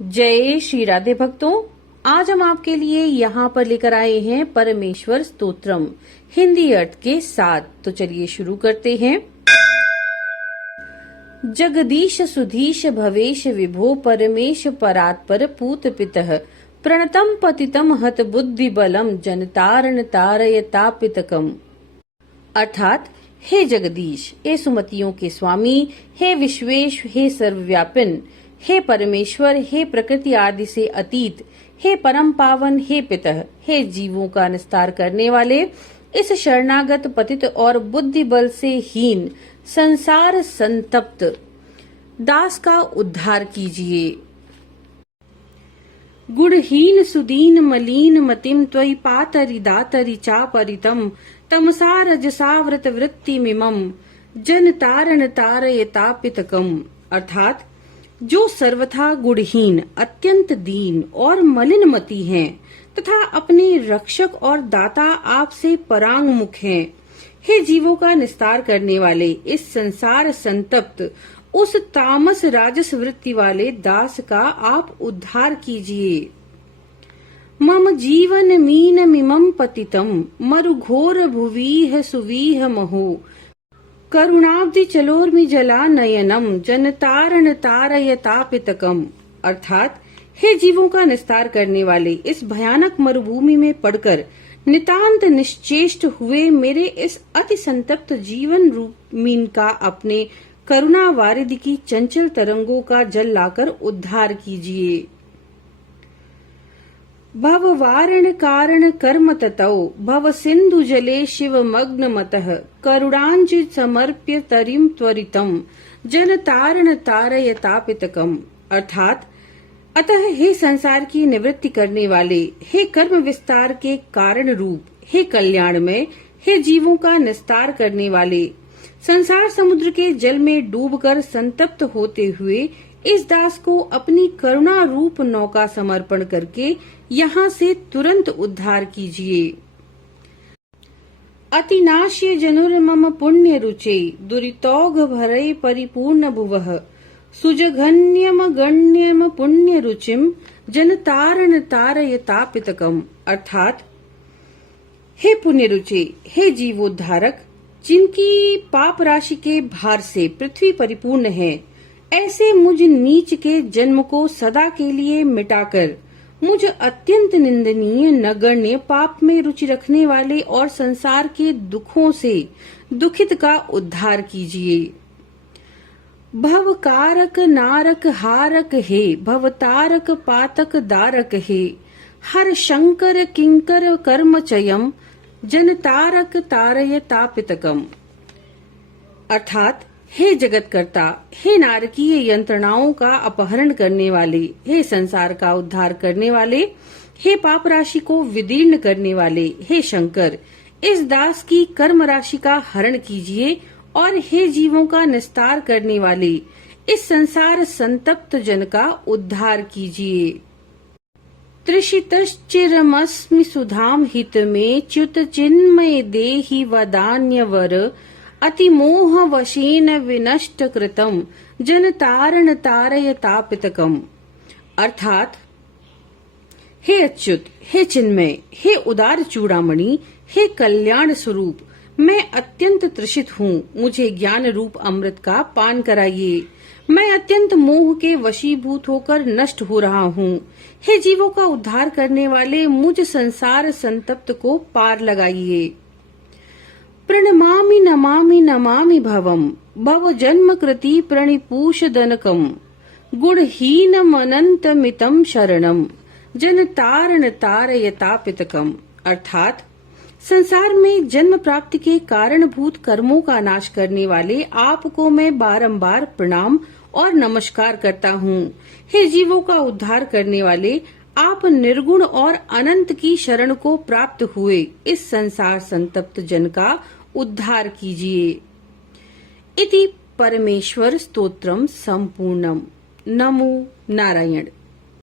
जय श्री राधे भक्तों, आज हम आपके लिए यहाँ पर लेकर आए हैं परमेश्वर स्तोत्रम हिंदी अर्थ के साथ। तो चलिए शुरू करते हैं। जगदीश सुधीश भवेश विभो परमेश परात्पर पूत पितः प्रणतम पतितम हत बुद्धि बलम जनतारण तारयतापितकम। अर्थात हे जगदीश, हे सुमतियों के स्वामी, हे विश्वेश, हे सर्वव्यापिन, हे परमेश्वर, हे प्रकृति आदि से अतीत, हे परम पावन, हे पितः, हे जीवों का निस्तार करने वाले, इस शरणागत पतित और बुद्धि बल से हीन संसार संतप्त दास का उद्धार कीजिए। गुणहीन सुदीन मलीन मतिम त्वयि पातरि दातरि चापरितम तमसा रजसावृत वृत्ति मिमम जन तारण तारयतापितकम। अर्थात जो सर्वथा गुणहीन, अत्यंत दीन और मलिन मति हैं तथा अपने रक्षक और दाता आपसे परांगमुख हैं, हे जीवों का निस्तार करने वाले, इस संसार संतप्त उस तामस राजस वृत्ति वाले दास का आप उद्धार कीजिए। मम जीवन मीन मिमम पतितम मरुघोर भुवीह सुवीह महो करुणाब्धि चलोर्मि जला नयनम जन तारण तारयतापितकम। अर्थात हे जीवों का निस्तार करने वाले, इस भयानक मरुभूमि में पड़कर नितांत निश्चेष्ट हुए मेरे इस अति संतप्त जीवन रूप मीन का अपने करुणा वारिधि की चंचल तरंगों का जल लाकर उद्धार कीजिए। भव वारण कारण कर्म ततौ भव सिंधु जले शिव मग्न मतः करुणांज समर्प्य तरिम त्वरितम जन तारण तारयतापितकम। अर्थात अतः हे संसार की निवृत्ति करने वाले, हे कर्म विस्तार के कारण रूप, हे कल्याणमय, हे जीवों का निस्तार करने वाले, संसार समुद्र के जल में डूबकर संतप्त होते हुए इस दास को अपनी करुणा रूप नौका समर्पण करके यहाँ से तुरंत उद्धार कीजिए। अतिनाश्य जनुर्मम पुण्य रुचे दुरितौघ भरे परिपूर्ण भुवः सुजघन्यम गण्यम पुण्य रुचिम जन तारण तारयतापितकम। अर्थात हे पुण्य रुचे, हे जीवोद्धारक, जिनकी पाप राशि के भार से पृथ्वी परिपूर्ण है, ऐसे मुझ नीच के जन्म को सदा के लिए मिटाकर मुझ अत्यंत निंदनीय नगण्य पाप में रुचि रखने वाले और संसार के दुखों से दुखित का उद्धार कीजिए। भव कारक नारक हारक हे भव तारक पातक दारक हे हर शंकर किंकर कर्मचयम जन तारक तारयतापितकम। अर्थात हे जगतकर्ता, हे नारकीय यंत्रणाओं का अपहरण करने वाले, हे संसार का उद्धार करने वाले, हे पाप राशि को विदीर्ण करने वाले, हे शंकर, इस दास की कर्म राशि का हरण कीजिए और हे जीवों का निस्तार करने वाले, इस संसार संतप्त जन का उद्धार कीजिए। त्रिषितश्चिरमस्मि सुधाम हित में च्युत चिन्मय देहि वदान्यवर अतिमोह वशेन विनष्ट कृतम जन तारण तारयतापितकम। अर्थात हे अच्युत, हे चिन्मय, हे उदार चूड़ामणि, हे कल्याण स्वरूप, मैं अत्यंत तृषित हूँ, मुझे ज्ञान रूप अमृत का पान कराइए। मैं अत्यंत मोह के वशीभूत होकर नष्ट हो रहा हूँ, हे जीवों का उद्धार करने वाले, मुझ संसार संतप्त को पार लगाइए। प्रणमामि नमामि नमामि भवम भव जन्म कृति प्रणिपूष दनकम गुणहीनम अनंत मितम शरणम जन तारण तारयतापितकम। अर्थात संसार में जन्म प्राप्ति के कारणभूत कर्मों का नाश करने वाले आपको मैं बारंबार प्रणाम और नमस्कार करता हूँ। हे जीवों का उद्धार करने वाले, आप निर्गुण और अनंत की शरण को प्राप्त हुए इस संसार संतप्त जन का उद्धार कीजिए। इति परमेश्वर स्तोत्रम संपूर्णम। नमो नारायण।